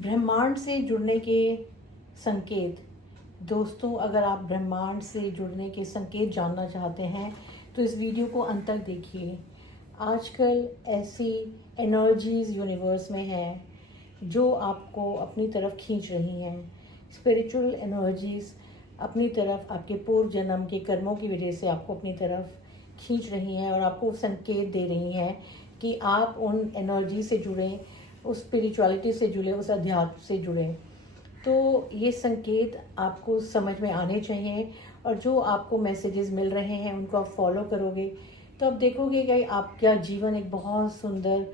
ब्रह्मांड से जुड़ने के संकेत। दोस्तों, अगर आप ब्रह्मांड से जुड़ने के संकेत जानना चाहते हैं तो इस वीडियो को अंत तक देखिए। आजकल ऐसी एनर्जीज़ यूनिवर्स में हैं जो आपको अपनी तरफ खींच रही हैं। स्पिरिचुअल एनर्जीज़ अपनी तरफ आपके पूर्व जन्म के कर्मों की वजह से आपको अपनी तरफ खींच रही हैं और आपको संकेत दे रही हैं कि आप उन एनर्जी से जुड़ें, उस स्पिरिचुअलिटी से जुड़े, उस अध्यात्म से जुड़े। तो ये संकेत आपको समझ में आने चाहिए और जो आपको मैसेजेस मिल रहे हैं उनको आप फॉलो करोगे तो आप देखोगे कि आपका जीवन एक बहुत सुंदर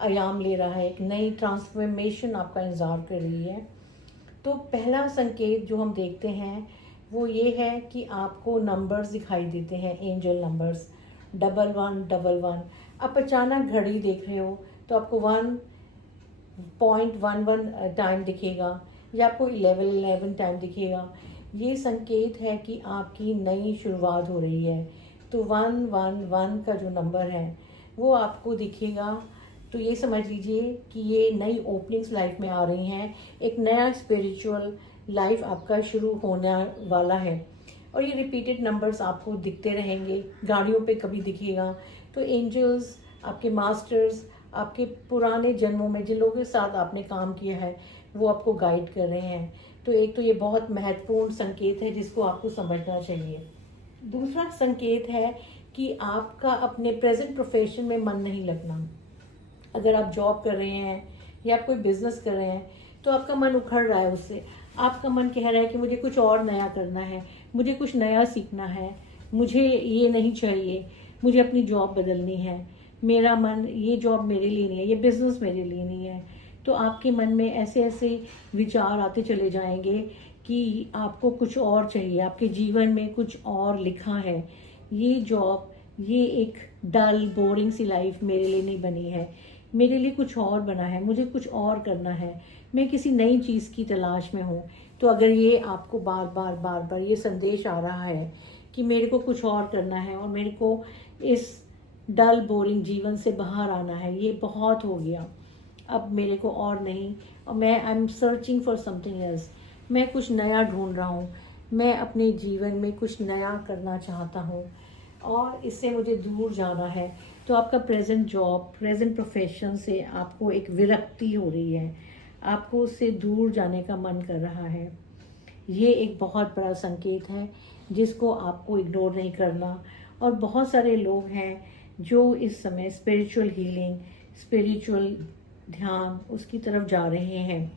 आयाम ले रहा है, एक नई ट्रांसफॉर्मेशन आपका इंतज़ार कर रही है। तो पहला संकेत जो हम देखते हैं वो ये है कि आपको नंबर्स दिखाई देते हैं, एंजल नंबर्स 1111। आप अचानक घड़ी देख रहे हो तो आपको 1.11 टाइम दिखेगा या आपको 11 टाइम दिखेगा। ये संकेत है कि आपकी नई शुरुआत हो रही है। तो 111 का जो नंबर है वो आपको दिखेगा। तो ये समझ लीजिए कि ये नई ओपनिंग्स लाइफ में आ रही हैं, एक नया स्पिरिचुअल लाइफ आपका शुरू होने वाला है। और ये रिपीटेड नंबर्स आपको दिखते रहेंगे, गाड़ियों पे कभी दिखेगा। तो एंजल्स, आपके मास्टर्स, आपके पुराने जन्मों में जिन लोगों के साथ आपने काम किया है वो आपको गाइड कर रहे हैं। तो एक तो ये बहुत महत्वपूर्ण संकेत है जिसको आपको समझना चाहिए। दूसरा संकेत है कि आपका अपने प्रेजेंट प्रोफेशन में मन नहीं लगना। अगर आप जॉब कर रहे हैं या आप कोई बिजनेस कर रहे हैं तो आपका मन उखड़ रहा है उससे। आपका मन कह रहा है कि मुझे कुछ और नया करना है, मुझे कुछ नया सीखना है, मुझे ये नहीं चाहिए, मुझे अपनी जॉब बदलनी है, मेरा मन, ये जॉब मेरे लिए नहीं है, ये बिज़नेस मेरे लिए नहीं है। तो आपके मन में ऐसे ऐसे विचार आते चले जाएंगे कि आपको कुछ और चाहिए, आपके जीवन में कुछ और लिखा है। ये जॉब, ये एक डल बोरिंग सी लाइफ मेरे लिए नहीं बनी है, मेरे लिए कुछ और बना है, मुझे कुछ और करना है, मैं किसी नई चीज़ की तलाश में हूँ। तो अगर ये आपको बार बार ये संदेश आ रहा है कि मेरे को कुछ और करना है और मेरे को इस डल बोरिंग जीवन से बाहर आना है, ये बहुत हो गया, अब मेरे को और नहीं, और मैं I am searching for something else, मैं कुछ नया ढूंढ रहा हूँ, मैं अपने जीवन में कुछ नया करना चाहता हूँ और इससे मुझे दूर जाना है। तो आपका प्रेजेंट जॉब, प्रेजेंट प्रोफेशन से आपको एक विरक्ति हो रही है, आपको उससे दूर जाने का मन कर रहा है। ये एक बहुत बड़ा संकेत है जिसको आपको इग्नोर नहीं करना। और बहुत सारे लोग हैं जो इस समय स्पिरिचुअल हीलिंग, स्पिरिचुअल ध्यान उसकी तरफ जा रहे हैं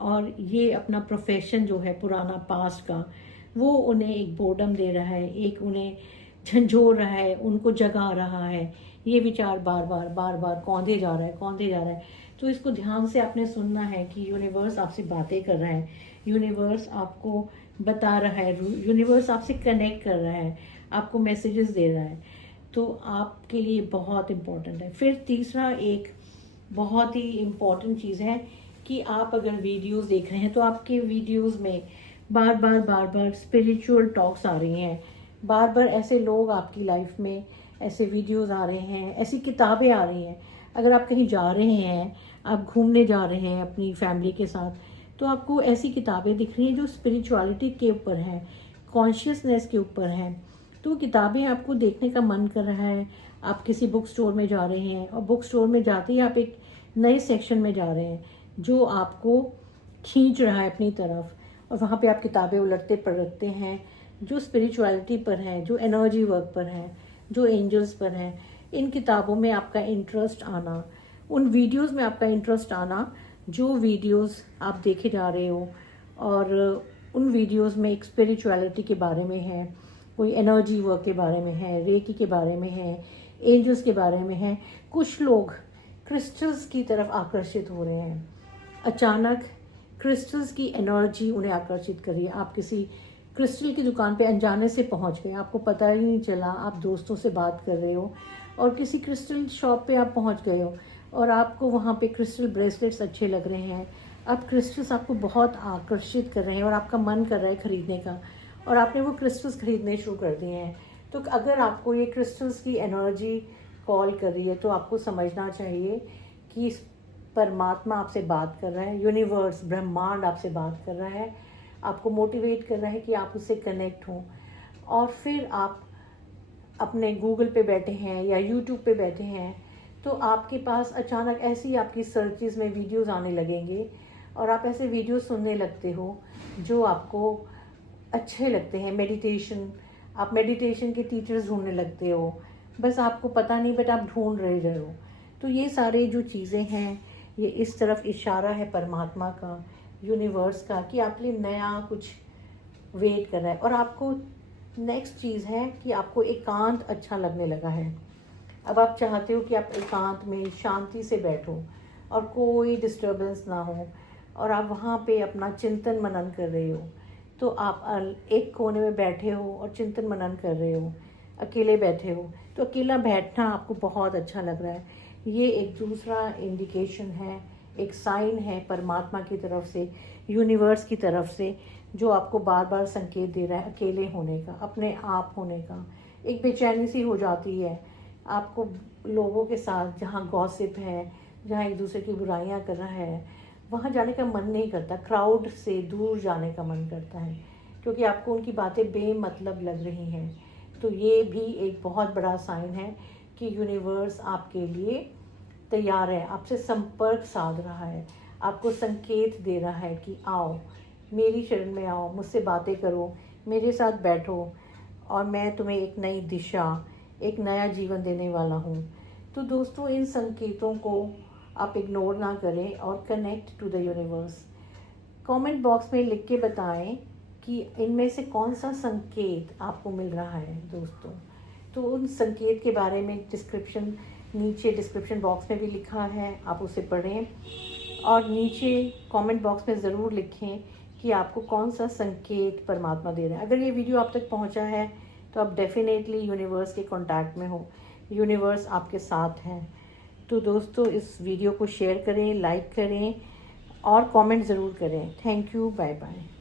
और ये अपना प्रोफेशन जो है पुराना पास्ट का, वो उन्हें एक बोर्डम दे रहा है, एक उन्हें झंझोर रहा है, उनको जगा रहा है। ये विचार बार बार कौंधे जा रहा है, कौंधे जा रहा है। तो इसको ध्यान से आपने सुनना है कि यूनिवर्स आपसे बातें कर रहा है, यूनिवर्स आपको बता रहा है, यूनिवर्स आपसे कनेक्ट कर रहा है, आपको मैसेजेस दे रहा है। तो आपके लिए बहुत इम्पोर्टेंट है। फिर तीसरा एक बहुत ही इम्पॉर्टेंट चीज़ है कि आप अगर वीडियोस देख रहे हैं तो आपके वीडियोस में बार बार स्पिरिचुअल टॉक्स आ रही हैं, बार बार ऐसे लोग आपकी लाइफ में, ऐसे वीडियोस आ रहे हैं, ऐसी किताबें आ रही हैं। अगर आप कहीं जा रहे हैं, आप घूमने जा रहे हैं अपनी फैमिली के साथ, तो आपको ऐसी किताबें दिख रही हैं जो स्पिरिचुअलिटी के ऊपर हैं, कॉन्शियसनेस के ऊपर हैं। तो किताबें आपको देखने का मन कर रहा है। आप किसी बुक स्टोर में जा रहे हैं और बुक स्टोर में जाते ही आप एक नए सेक्शन में जा रहे हैं जो आपको खींच रहा है अपनी तरफ, और वहाँ पे आप किताबें उलटते पलटते हैं जो स्पिरिचुअलिटी पर हैं, जो एनर्जी वर्क पर हैं, जो एंजल्स पर हैं। इन किताबों में आपका इंटरेस्ट आना, उन वीडियोस में आपका इंटरेस्ट आना जो वीडियोस आप देखे जा रहे हो, और उन वीडियोस में एक स्पिरिचुअलिटी के बारे में है, कोई एनर्जी वर्क के बारे में है, रेकी के बारे में है, एंजल्स के बारे में है। कुछ लोग क्रिस्टल्स की तरफ आकर्षित हो रहे हैं, अचानक क्रिस्टल्स की एनर्जी उन्हें आकर्षित कर रही है। आप किसी क्रिस्टल की दुकान पे अनजाने से पहुंच गए, आपको पता ही नहीं चला, आप दोस्तों से बात कर रहे हो और किसी क्रिस्टल शॉप पे आप पहुंच गए हो और आपको वहाँ पे क्रिस्टल ब्रेसलेट्स अच्छे लग रहे हैं। अब क्रिस्टल्स आपको बहुत आकर्षित कर रहे हैं और आपका मन कर रहा है खरीदने का, और आपने वो क्रिस्टल्स खरीदने शुरू कर दिए हैं। तो अगर आपको ये क्रिस्टल्स की एनर्जी कॉल कर रही है तो आपको समझना चाहिए कि परमात्मा आपसे बात कर रहा है, यूनिवर्स ब्रह्मांड आपसे बात कर रहा है, आपको मोटिवेट कर रहा है कि आप उससे कनेक्ट हों। और फिर आप अपने गूगल पे बैठे हैं या यूट्यूब पे बैठे हैं, तो आपके पास अचानक ऐसी आपकी सर्चेस में वीडियोस आने लगेंगे और आप ऐसे वीडियो सुनने लगते हो जो आपको अच्छे लगते हैं। मेडिटेशन, आप मेडिटेशन के टीचर्स ढूंढने लगते हो, बस आपको पता नहीं बट आप ढूंढ रहे हो। तो ये सारे जो चीज़ें हैं, ये इस तरफ इशारा है परमात्मा का, यूनिवर्स का, कि आपके लिए नया कुछ वेट कर रहा है। और आपको नेक्स्ट चीज़ है कि आपको एकांत अच्छा लगने लगा है। अब आप चाहते हो कि आप एकांत में शांति से बैठो और कोई डिस्टर्बेंस ना हो, और आप वहाँ पे अपना चिंतन मनन कर रहे हो। तो आप एक कोने में बैठे हो और चिंतन मनन कर रहे हो, अकेले बैठे हो, तो अकेला बैठना आपको बहुत अच्छा लग रहा है। ये एक दूसरा इंडिकेशन है, एक साइन है परमात्मा की तरफ से, यूनिवर्स की तरफ से, जो आपको बार बार संकेत दे रहा है अकेले होने का, अपने आप होने का। एक बेचैनी सी हो जाती है आपको लोगों के साथ, जहाँ गॉसिप है, जहाँ एक दूसरे की बुराइयाँ कर रहा है, वहाँ जाने का मन नहीं करता, क्राउड से दूर जाने का मन करता है, क्योंकि आपको उनकी बातें बेमतलब लग रही हैं। तो ये भी एक बहुत बड़ा साइन है कि यूनिवर्स आपके लिए तैयार है, आपसे संपर्क साध रहा है, आपको संकेत दे रहा है कि आओ मेरी शरण में आओ, मुझसे बातें करो, मेरे साथ बैठो, और मैं तुम्हें एक नई दिशा, एक नया जीवन देने वाला हूँ। तो दोस्तों, इन संकेतों को आप इग्नोर ना करें और connect to the universe. Comment box में लिख के बताएं कि इनमें से कौन सा संकेत आपको मिल रहा है दोस्तों। तो उन संकेत के बारे में नीचे डिस्क्रिप्शन बॉक्स में भी लिखा है, आप उसे पढ़ें, और नीचे कमेंट बॉक्स में ज़रूर लिखें कि आपको कौन सा संकेत परमात्मा दे रहा है। अगर ये वीडियो आप तक पहुंचा है तो आप डेफिनेटली यूनिवर्स के कांटेक्ट में हो, यूनिवर्स आपके साथ हैं। तो दोस्तों, इस वीडियो को शेयर करें, लाइक करें और कमेंट ज़रूर करें। Thank you, bye bye.